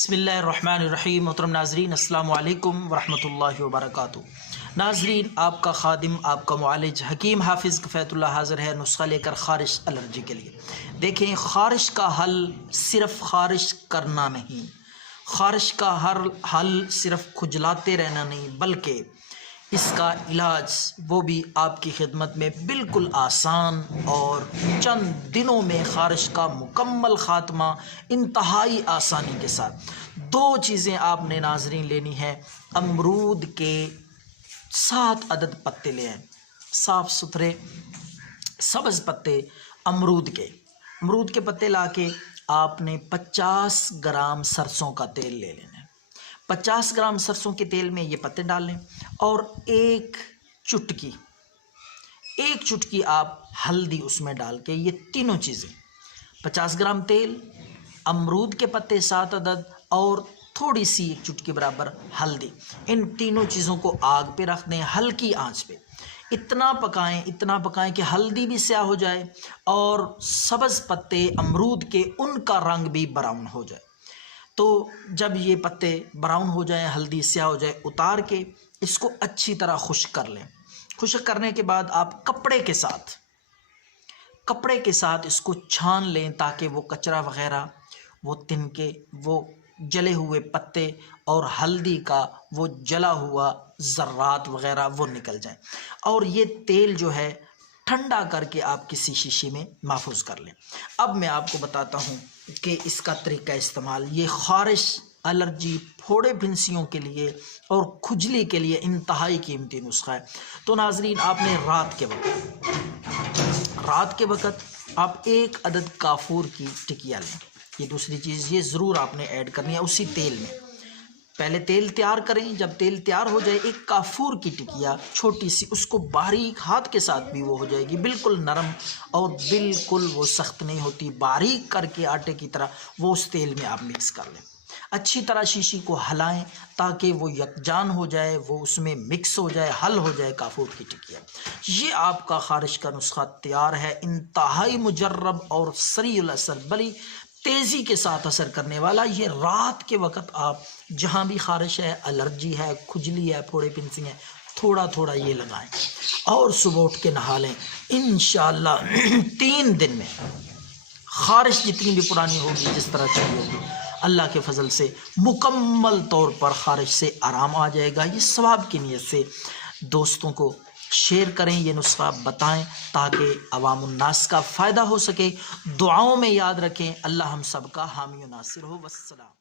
بسم اللہ الرحمن الرحیم۔ محترم ناظرین، السلام علیکم ورحمۃ اللہ وبرکاتہ۔ ناظرین، آپ کا خادم، آپ کا معالج حکیم حافظ کفایت اللہ حاضر ہے نسخہ لے کر خارش الرجی کے لیے۔ دیکھیں، خارش کا حل صرف خارش کرنا نہیں، خارش کا ہر حل صرف کھجلاتے رہنا نہیں، بلکہ اس کا علاج وہ بھی آپ کی خدمت میں بالکل آسان، اور چند دنوں میں خارش کا مکمل خاتمہ انتہائی آسانی کے ساتھ۔ دو چیزیں آپ نے ناظرین لینی ہے۔ امرود کے 7 عدد پتے لے آئیں، صاف ستھرے سبز پتے امرود کے پتے لا کے آپ نے 50 گرام سرسوں کا تیل لے لینا ہے۔ 50 گرام سرسوں کے تیل میں یہ پتے ڈال لیں، اور ایک چٹکی آپ ہلدی اس میں ڈال کے، یہ تینوں چیزیں 50 گرام تیل، امرود کے پتے 7 عدد، اور تھوڑی سی ایک چٹکی برابر ہلدی، ان تینوں چیزوں کو آگ پہ رکھ دیں، ہلکی آنچ پہ۔ اتنا پکائیں کہ ہلدی بھی سیاہ ہو جائے اور سبز پتے امرود کے ان کا رنگ بھی براؤن ہو جائے۔ تو جب یہ پتے براؤن ہو جائیں، ہلدی سیاہ ہو جائے، اتار کے اس کو اچھی طرح خشک کر لیں۔ خشک کرنے کے بعد آپ کپڑے کے ساتھ اس کو چھان لیں، تاکہ وہ کچرا وغیرہ، وہ تنکے، وہ جلے ہوئے پتے اور ہلدی کا وہ جلا ہوا ذرات وغیرہ وہ نکل جائیں۔ اور یہ تیل جو ہے ٹھنڈا کر کے آپ کسی شیشی میں محفوظ کر لیں۔ اب میں آپ کو بتاتا ہوں کہ اس کا طریقہ استعمال۔ یہ خارش، الرجی، پھوڑے پھنسیوں کے لیے اور کھجلی کے لیے انتہائی قیمتی نسخہ ہے۔ تو ناظرین، آپ نے رات کے وقت آپ 1 عدد کافور کی ٹکیا لیں۔ یہ دوسری چیز یہ ضرور آپ نے ایڈ کرنی ہے اسی تیل میں۔ پہلے تیل تیار کریں، جب تیل تیار ہو جائے، 1 کافور کی ٹکیا چھوٹی سی، اس کو باریک ہاتھ کے ساتھ بھی وہ ہو جائے گی، بالکل نرم اور بالکل وہ سخت نہیں ہوتی، باریک کر کے آٹے کی طرح وہ اس تیل میں آپ مکس کر لیں۔ اچھی طرح شیشی کو ہلائیں تاکہ وہ یکجان ہو جائے، وہ اس میں مکس ہو جائے، حل ہو جائے کافور کی ٹکیا۔ یہ آپ کا خارش کا نسخہ تیار ہے، انتہائی مجرب اور سریع الاثر، بڑی تیزی کے ساتھ اثر کرنے والا۔ یہ رات کے وقت آپ جہاں بھی خارش ہے، الرجی ہے، کھجلی ہے، پھوڑے پھنسی ہیں، تھوڑا تھوڑا یہ لگائیں، اور صبح اٹھ کے نہا لیں۔ انشاءاللہ 3 دن میں خارش جتنی بھی پرانی ہوگی، جس طرح چلی ہوگی، اللہ کے فضل سے مکمل طور پر خارش سے آرام آ جائے گا۔ یہ ثواب کی نیت سے دوستوں کو شیئر کریں، یہ نسخہ بتائیں تاکہ عوام الناس کا فائدہ ہو سکے۔ دعاؤں میں یاد رکھیں۔ اللہ ہم سب کا حامی و ناصر ہو۔ والسلام۔